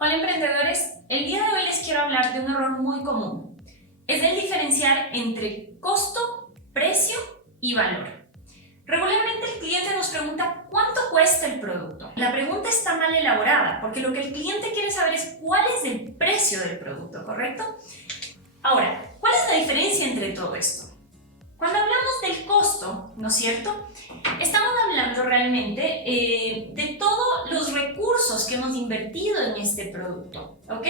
Hola emprendedores, el día de hoy les quiero hablar de un error muy común. Es el diferenciar entre costo, precio y valor. Regularmente el cliente nos pregunta ¿cuánto cuesta el producto? La pregunta está mal elaborada porque lo que el cliente quiere saber es cuál es el precio del producto, ¿correcto? Ahora, ¿cuál es la diferencia entre todo esto? Cuando hablamos del costo, ¿no es cierto? Estamos hablando realmente de todos los recursos que hemos invertido en este producto, ¿ok?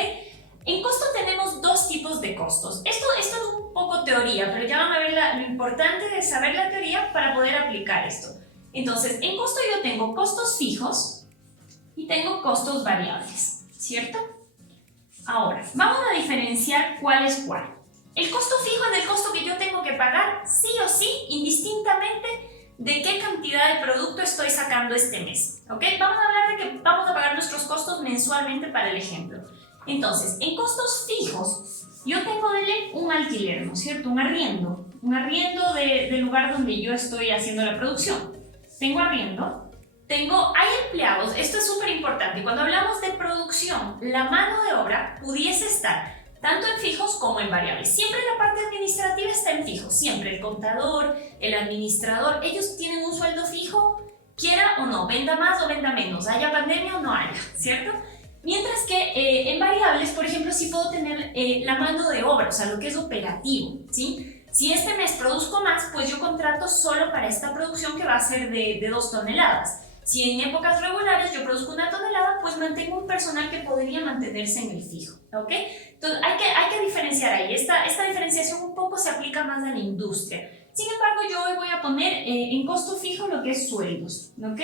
En costo tenemos dos tipos de costos. Esto es un poco teoría, pero ya van a ver lo importante de saber la teoría para poder aplicar esto. Entonces, en costo yo tengo costos fijos y tengo costos variables, ¿cierto? Ahora, vamos a diferenciar cuál es cuál. El costo fijo es el costo que yo tengo que pagar sí o sí, indistintamente de qué cantidad de producto estoy sacando este mes, ¿ok? Vamos a hablar de que vamos a pagar nuestros costos mensualmente para el ejemplo. Entonces, en costos fijos, yo tengo un alquiler, ¿no es cierto? Un arriendo del lugar donde yo estoy haciendo la producción. Tengo arriendo, hay empleados, esto es súper importante, cuando hablamos de producción, la mano de obra pudiese estar tanto en fijos como en variables. Siempre la parte administrativa está en fijos, siempre el contador, el administrador, ellos tienen un sueldo fijo, quiera o no, venda más o venda menos, haya pandemia o no haya, ¿cierto? Mientras que en variables, por ejemplo, sí puedo tener la mano de obra, o sea, lo que es operativo, ¿sí? Si este mes produzco más, pues yo contrato solo para esta producción que va a ser de 2 toneladas. Si en épocas regulares yo produzco 1 tonelada, pues mantengo un personal que podría mantenerse en el fijo, ¿ok? Entonces hay que diferenciar ahí. Esta diferenciación un poco se aplica más a la industria. Sin embargo, yo hoy voy a poner en costo fijo lo que es sueldos, ¿ok?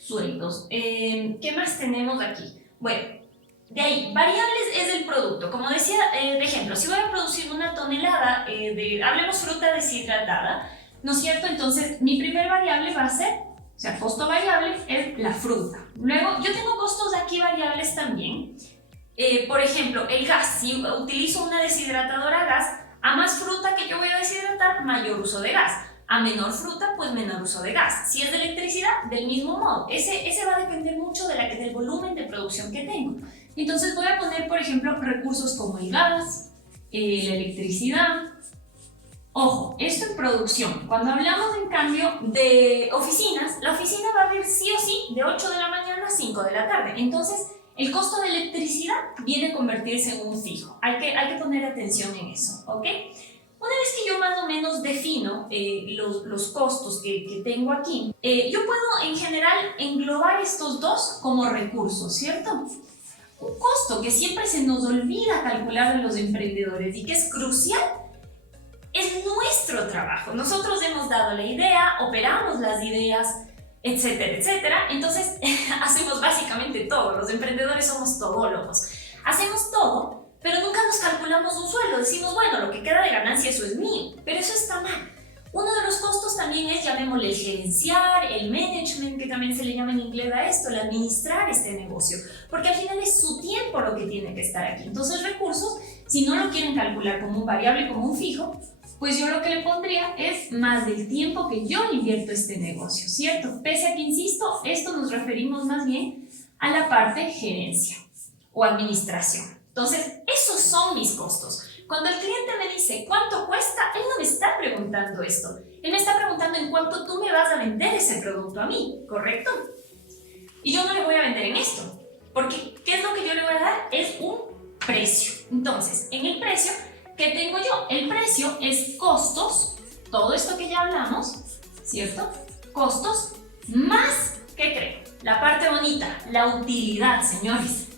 Sueldos. ¿Qué más tenemos aquí? Bueno, de ahí, variables es el producto. Como decía, de ejemplo, si voy a producir 1 tonelada hablemos fruta deshidratada, ¿no es cierto? Entonces, mi primer variable va a ser, o sea, costo variable es la fruta. Luego, yo tengo costos aquí variables también. Por ejemplo, el gas. Si utilizo una deshidratadora a gas, a más fruta que yo voy a deshidratar, mayor uso de gas. A menor fruta, pues menor uso de gas. Si es de electricidad, del mismo modo. Ese va a depender mucho del volumen de producción que tengo. Entonces voy a poner, por ejemplo, recursos como el gas, la electricidad. Ojo, esto en producción. Cuando hablamos, en cambio, de oficinas, la oficina va a haber sí o sí de 8 de la mañana a 5 de la tarde. Entonces, el costo de electricidad viene a convertirse en un fijo. Hay que poner atención en eso, ¿ok? Una vez que yo más o menos defino los costos que tengo aquí, yo puedo en general englobar estos dos como recursos, ¿cierto? Un costo que siempre se nos olvida calcular en los emprendedores y que es crucial es nuestro trabajo. Nosotros hemos dado la idea, operamos las ideas, etcétera, etcétera. Entonces, hacemos básicamente todo. Los emprendedores somos todólogos. Hacemos todo, pero nunca nos calculamos un sueldo. Decimos, bueno, lo que queda de ganancia, eso es mío. Pero eso está mal. Uno de los costos también es, llamémosle, el gerenciar, el management, que también se le llama en inglés a esto, el administrar este negocio. Porque al final es su tiempo lo que tiene que estar aquí. Entonces, recursos, si no lo quieren calcular como un variable, como un fijo, pues yo lo que le pondría es más del tiempo que yo invierto a este negocio, ¿cierto? Pese a que, insisto, esto nos referimos más bien a la parte gerencia o administración. Entonces, esos son mis costos. Cuando el cliente me dice cuánto cuesta, él no me está preguntando esto. Él me está preguntando en cuánto tú me vas a vender ese producto a mí, ¿correcto? Y yo no le voy a vender en esto, porque ¿qué es lo que yo le voy a dar? Es un precio. Entonces, en el precio, ¿qué tengo yo? El precio es costos, todo esto que ya hablamos, ¿cierto? Costos más, ¿qué creen? La parte bonita, la utilidad, señores.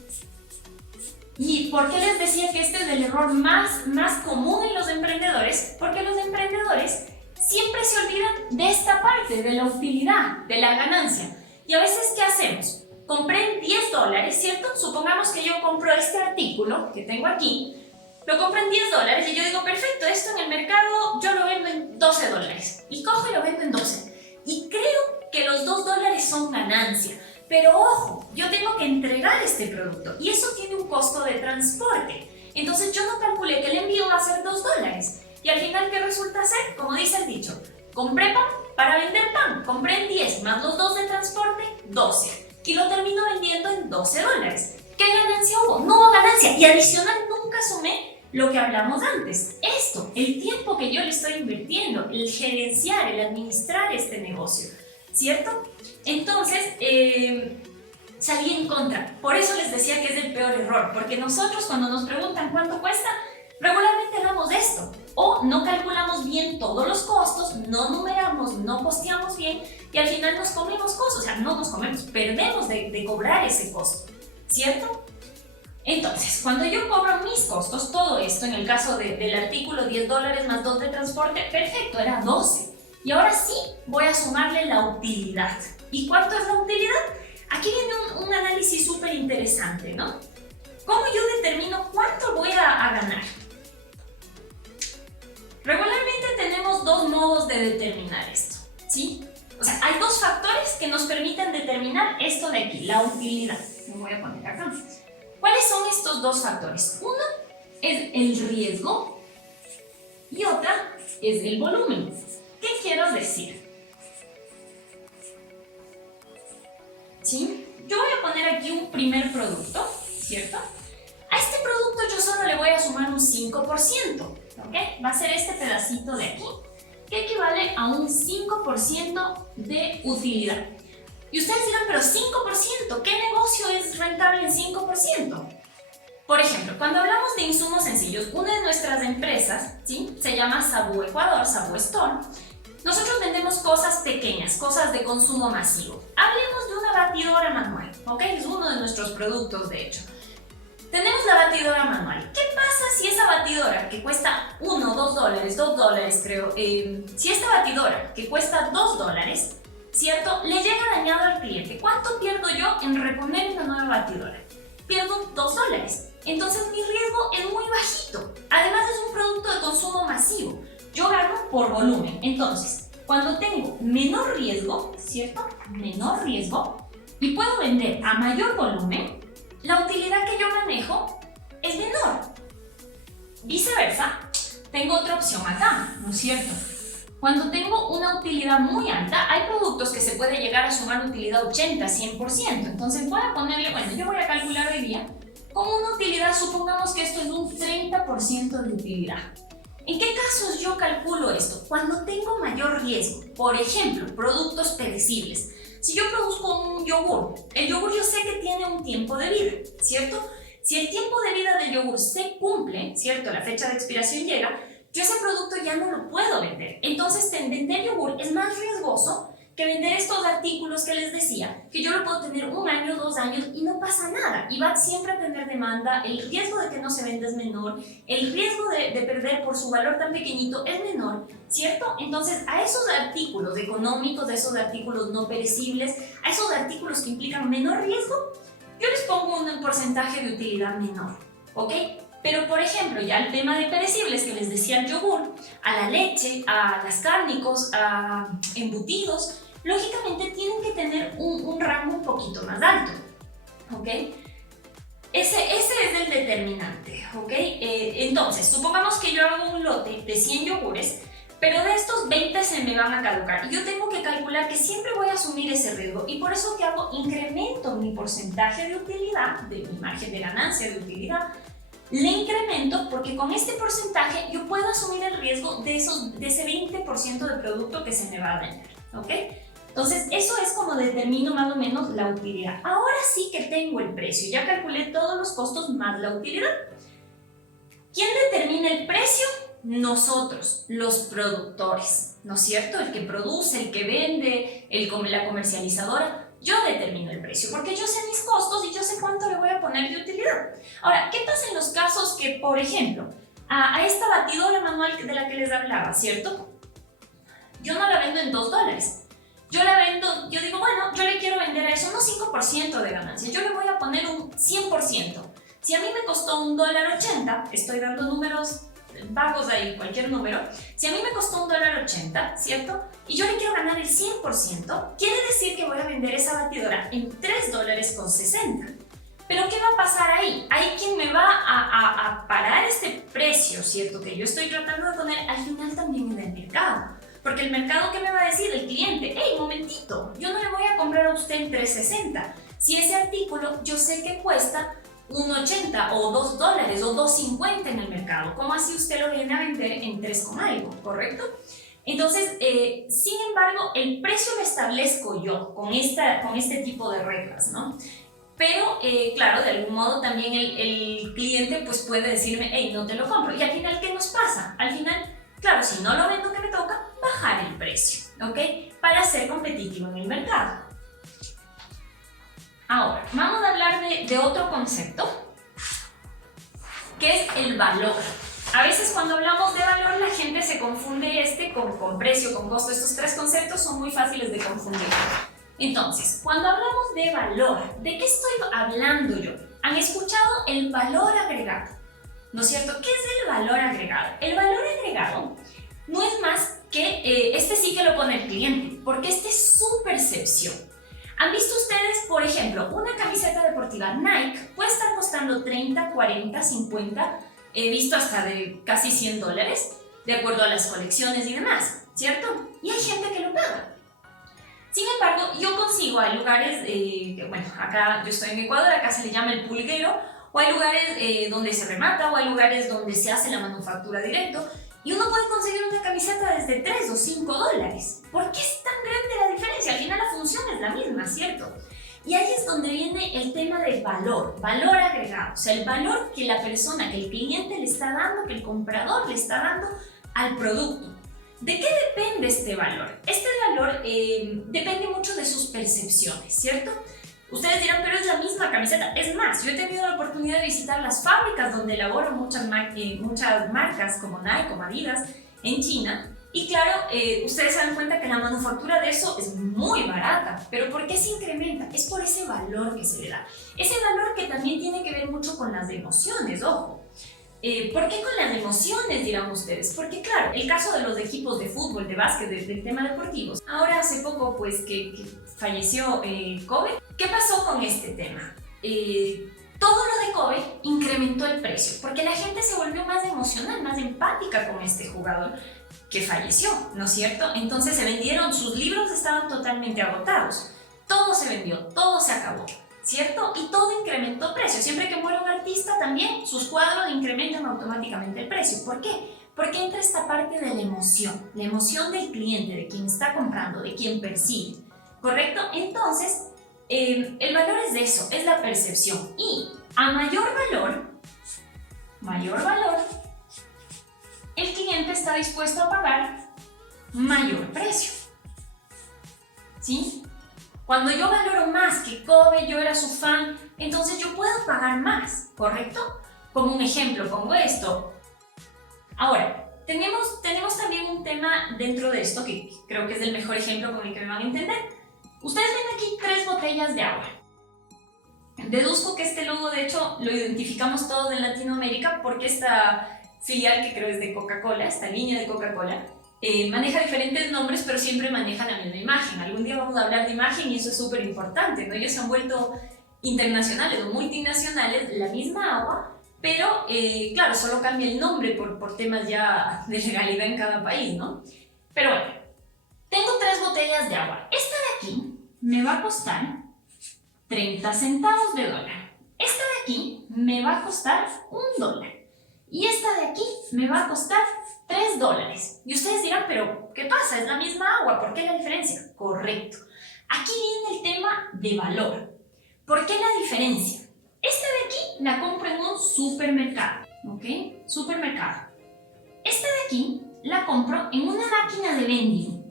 ¿Y por qué les decía que este es el error más común en los emprendedores? Porque los emprendedores siempre se olvidan de esta parte, de la utilidad, de la ganancia. Y a veces, ¿qué hacemos? Compré $10, ¿cierto? Supongamos que yo compro este artículo que tengo aquí, lo compro en $10 y yo digo, perfecto, esto en el mercado yo lo vendo en $12. Y cojo y lo vendo en 12. Y creo que los $2 son ganancia. Pero ojo, yo tengo que entregar este producto y eso tiene un costo de transporte. Entonces yo no calculé que el envío va a ser $2. Y al final, ¿qué resulta ser? Como dice el dicho, compré pan para vender pan, compré en 10 más los 2 de transporte, 12. y lo termino vendiendo en $12. ¿Qué ganancia hubo? No hubo ganancia. Y adicional, nunca sumé lo que hablamos antes. Esto, el tiempo que yo le estoy invirtiendo, el gerenciar, el administrar este negocio, ¿cierto? Entonces, salí en contra. Por eso les decía que es el peor error, porque nosotros cuando nos preguntan cuánto cuesta, regularmente hagamos esto. O no calculamos bien todos los costos, no numeramos, no costeamos bien y al final nos comemos costos. O sea, no nos comemos, perdemos de cobrar ese costo, ¿cierto? Entonces, cuando yo cobro mis costos, todo esto, en el caso del artículo $10 más 2 de transporte, perfecto, era 12. Y ahora sí voy a sumarle la utilidad. ¿Y cuánto es la utilidad? Aquí viene un análisis súper interesante, ¿no? ¿Cómo yo determino cuánto voy a ganar? Regularmente tenemos dos modos de determinar esto, ¿sí? O sea, hay dos factores que nos permiten determinar esto de aquí, la utilidad. Me voy a poner acá. ¿Cuáles son estos dos factores? Uno es el riesgo y otra es el volumen. ¿Qué quiero decir? ¿Sí? Yo voy a poner aquí un primer producto, ¿cierto? A este producto yo solo le voy a sumar un 5%, ¿ok? Va a ser este pedacito de aquí, que equivale a un 5% de utilidad. Y ustedes dirán, pero 5%, ¿qué negocio es rentable en 5%? Por ejemplo, cuando hablamos de insumos sencillos, una de nuestras empresas, ¿sí?, se llama Sabú Ecuador, Sabú Store. Nosotros vendemos cosas pequeñas, cosas de consumo masivo. Hablemos de una batidora manual, ¿ok? Es uno de nuestros productos, de hecho. Tenemos la batidora manual. ¿Qué pasa si esa batidora que cuesta $2 creo, si esta batidora que cuesta $2, ¿cierto?, le llega dañado al cliente? ¿Cuánto pierdo yo en reponer una nueva batidora? Pierdo $2. Entonces mi riesgo es muy bajito. Además es un producto de consumo masivo. Yo gano por volumen. Entonces, cuando tengo menor riesgo, ¿cierto?, menor riesgo, y puedo vender a mayor volumen, la utilidad que yo manejo es menor. Viceversa, tengo otra opción acá, ¿no es cierto? Cuando tengo una utilidad muy alta, hay productos que se puede llegar a sumar utilidad 80, 100%. Entonces voy a ponerle, bueno, yo voy a calcular hoy día con una utilidad, supongamos que esto es un 30% de utilidad. ¿En qué casos yo calculo esto? Cuando tengo mayor riesgo. Por ejemplo, productos perecibles. Si yo produzco un yogur, el yogur yo sé que tiene un tiempo de vida, ¿cierto? Si el tiempo de vida del yogur se cumple, ¿cierto?, la fecha de expiración llega, yo ese producto ya no lo puedo vender. Entonces, vender yogur es más riesgoso que vender estos artículos que les decía, que yo lo puedo tener 1 año, 2 años y no pasa nada. Y va siempre a tener demanda, el riesgo de que no se venda es menor, el riesgo de perder por su valor tan pequeñito es menor, ¿cierto? Entonces, a esos artículos económicos, a esos artículos no perecibles, a esos artículos que implican menor riesgo, yo les pongo un porcentaje de utilidad menor, ¿ok? Pero, por ejemplo, ya el tema de perecibles que les decía, el yogur, a la leche, a las cárnicos, a embutidos, lógicamente tienen que tener un rango un poquito más alto, ¿ok? Ese es el determinante, ¿ok? Entonces, supongamos que yo hago un lote de 100 yogures, pero de estos 20 se me van a caducar y yo tengo que calcular que siempre voy a asumir ese riesgo y por eso que hago, incremento mi porcentaje de utilidad, de mi margen de ganancia de utilidad, le incremento porque con este porcentaje yo puedo asumir el riesgo de ese 20% de producto que se me va a dañar, ¿ok? Entonces, eso es como determino más o menos la utilidad. Ahora sí que tengo el precio, ya calculé todos los costos más la utilidad. ¿Quién determina el precio? Nosotros, los productores, ¿no es cierto? El que produce, el que vende, la comercializadora. Yo determino el precio porque yo sé mis costos y yo sé cuánto le voy a poner de utilidad. Ahora, ¿qué pasa en los casos que, por ejemplo, a esta batidora manual de la que les hablaba, ¿cierto? Yo no la vendo en $2. Yo la vendo, yo digo, bueno, yo le quiero vender a eso no 5% de ganancia, yo le voy a poner un 100%. Si a mí me costó $1.80, estoy dando números vagos ahí, cualquier número, si a mí me costó $1.80, ¿cierto? Y yo le quiero ganar el 100%, quiere decir que voy a vender esa batidora en $3.60. Pero ¿qué va a pasar ahí? Hay quien me va a parar este precio, ¿cierto?, que yo estoy tratando de poner al final también en el mercado. Porque el mercado, ¿qué me va a decir? El cliente, hey, momentito, yo no le voy a comprar a usted en $3.60, si ese artículo yo sé que cuesta $1.80 o $2 o $2.50 en el mercado? ¿Cómo así usted lo viene a vender en 3 con algo, correcto? Entonces, sin embargo, el precio lo establezco yo con este tipo de reglas, ¿no? Pero, claro, de algún modo también el cliente pues puede decirme, hey, no te lo compro. Y al final, ¿qué nos pasa? Al final, claro, si no lo vendo, ¿qué me toca? Bajar el precio, ¿ok? Para ser competitivo en el mercado. Ahora, vamos a hablar de otro concepto, que es el valor. A veces cuando hablamos de valor, la gente se confunde con precio, con costo. Estos 3 conceptos son muy fáciles de confundir. Entonces, cuando hablamos de valor, ¿de qué estoy hablando yo? ¿Han escuchado el valor agregado? ¿No es cierto? ¿Qué es el valor agregado? El valor agregado no es más que, sí que lo pone el cliente, porque es su percepción. ¿Han visto ustedes, por ejemplo, una camiseta deportiva Nike puede estar costando 30, 40, 50, he visto hasta de casi $100, de acuerdo a las colecciones y demás, ¿cierto? Y hay gente que lo paga. Sin embargo, yo consigo, hay lugares, bueno, acá yo estoy en Ecuador, acá se le llama el pulguero, o hay lugares donde se remata, o hay lugares donde se hace la manufactura directo, y uno puede conseguir una camiseta desde $3 o $5. ¿Por qué es tan grande la diferencia? Al final la función es la misma, ¿cierto? Y ahí es donde viene el tema del valor agregado, o sea, el valor que la persona, que el cliente le está dando, que el comprador le está dando al producto. ¿De qué depende este valor? Este valor depende mucho de sus percepciones, ¿cierto? Ustedes dirán, pero es la misma camiseta. Es más, yo he tenido la oportunidad de visitar las fábricas donde elaboran muchas marcas como Nike, como Adidas, en China. Y claro, ustedes se dan cuenta que la manufactura de eso es muy barata. ¿Pero por qué se incrementa? Es por ese valor que se le da. Ese valor que también tiene que ver mucho con las emociones, ojo. ¿Por qué con las emociones, dirán ustedes? Porque claro, el caso de los equipos de fútbol, de básquet, del tema deportivos. Ahora hace poco pues que falleció Kobe. ¿Qué pasó con este tema? Todo lo de Kobe incrementó el precio porque la gente se volvió más emocional, más empática con este jugador que falleció, ¿no es cierto? Entonces se vendieron, sus libros estaban totalmente agotados. Todo se vendió, todo se acabó, ¿cierto? Y todo incrementó precio. Siempre que muere un artista también sus cuadros incrementan automáticamente el precio. ¿Por qué? Porque entra esta parte de la emoción del cliente, de quien está comprando, de quien percibe, ¿correcto? Entonces, el valor es de eso, es la percepción. Y a mayor valor, el cliente está dispuesto a pagar mayor precio, ¿sí? Cuando yo valoro más que Kobe, yo era su fan, entonces yo puedo pagar más, ¿correcto? Como un ejemplo, pongo esto. Ahora, tenemos también un tema dentro de esto que creo que es el mejor ejemplo con el que me van a entender. Ustedes ven aquí 3 botellas de agua. Deduzco que este logo, de hecho, lo identificamos todos en Latinoamérica porque esta filial, que creo es de Coca-Cola, esta línea de Coca-Cola, maneja diferentes nombres, pero siempre maneja la misma imagen. Algún día vamos a hablar de imagen y eso es súper importante, ¿no? Ellos se han vuelto internacionales o multinacionales, la misma agua, pero claro, solo cambia el nombre por temas ya de legalidad en cada país, ¿no? Pero bueno, tengo 3 botellas de agua. Esta de aquí me va a costar 30 centavos de dólar. Esta de aquí me va a costar $1. Y esta de aquí me va a costar $3. Y ustedes dirán, pero ¿qué pasa? Es la misma agua, ¿por qué la diferencia? Correcto. Aquí viene el tema de valor. ¿Por qué la diferencia? Esta de aquí la compro en un supermercado, ¿ok? Supermercado. Esta de aquí la compro en una máquina de vending.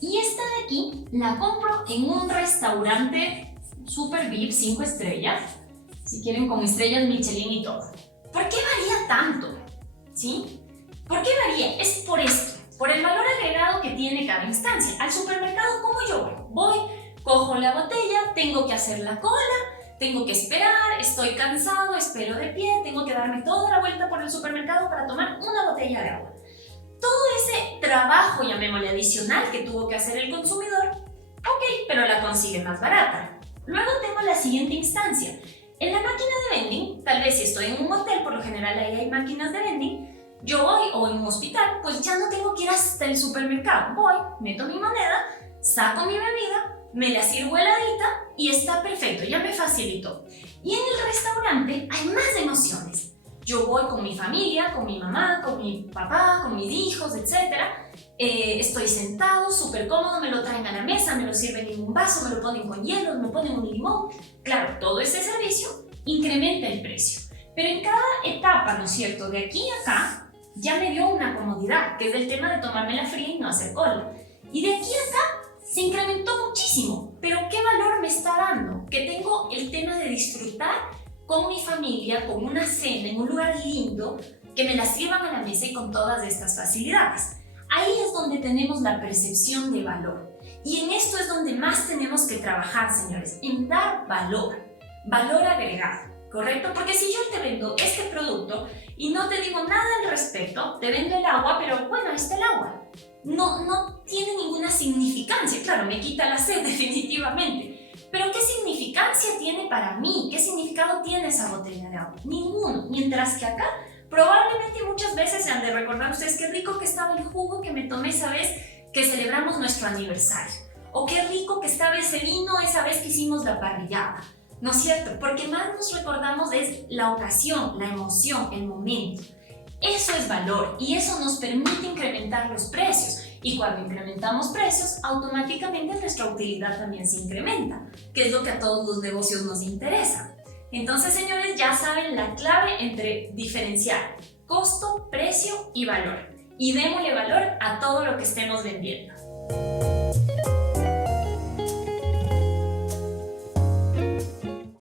Y esta de aquí la compro en un restaurante super VIP, 5 estrellas, si quieren con estrellas Michelin y todo. ¿Por qué varía tanto? ¿Sí? ¿Por qué varía? Es por esto, por el valor agregado que tiene cada instancia. Al supermercado, ¿cómo yo voy? Cojo la botella, tengo que hacer la cola, tengo que esperar, estoy cansado, espero de pie, tengo que darme toda la vuelta por el supermercado para tomar una botella de agua. Todo ese trabajo, llamémosle adicional, que tuvo que hacer el consumidor, ok, pero la consigue más barata. Luego tengo la siguiente instancia. En la máquina de vending, tal vez si estoy en un hotel, por lo general ahí hay máquinas de vending, yo voy, o en un hospital, pues ya no tengo que ir hasta el supermercado. Voy, meto mi moneda, saco mi bebida, me la sirvo heladita y está perfecto, ya me facilitó. Y en el restaurante hay más emociones. Yo voy con mi familia, con mi mamá, con mi papá, con mis hijos, etc. Estoy sentado, súper cómodo, me lo traen a la mesa, me lo sirven en un vaso, me lo ponen con hielo, me ponen un limón. Claro, todo ese servicio incrementa el precio. Pero en cada etapa, ¿no es cierto?, de aquí a acá, ya me dio una comodidad, que es el tema de tomármela fría y no hacer cola. Y de aquí a acá se incrementó muchísimo. Pero ¿qué valor me está dando? Que tengo el tema de disfrutar con mi familia, con una cena en un lugar lindo, que me la sirvan a la mesa y con todas estas facilidades. Ahí es donde tenemos la percepción de valor. Y en esto es donde más tenemos que trabajar, señores, en dar valor, valor agregado, ¿correcto? Porque si yo te vendo este producto y no te digo nada al respecto, te vendo el agua, pero bueno, ahí está el agua. No tiene ninguna significancia. Claro, me quita la sed definitivamente. Pero ¿qué significancia tiene para mí? ¿Qué significado tiene esa botella de agua? Ninguno. Mientras que acá, probablemente muchas veces se han de recordar ustedes qué rico que estaba el jugo que me tomé esa vez que celebramos nuestro aniversario. O qué rico que estaba ese vino esa vez que hicimos la parrillada. ¿No es cierto? Porque más nos recordamos es la ocasión, la emoción, el momento. Eso es valor y eso nos permite incrementar los precios. Y cuando incrementamos precios, automáticamente nuestra utilidad también se incrementa, que es lo que a todos los negocios nos interesa. Entonces, señores, ya saben la clave entre diferenciar costo, precio y valor. Y démosle valor a todo lo que estemos vendiendo.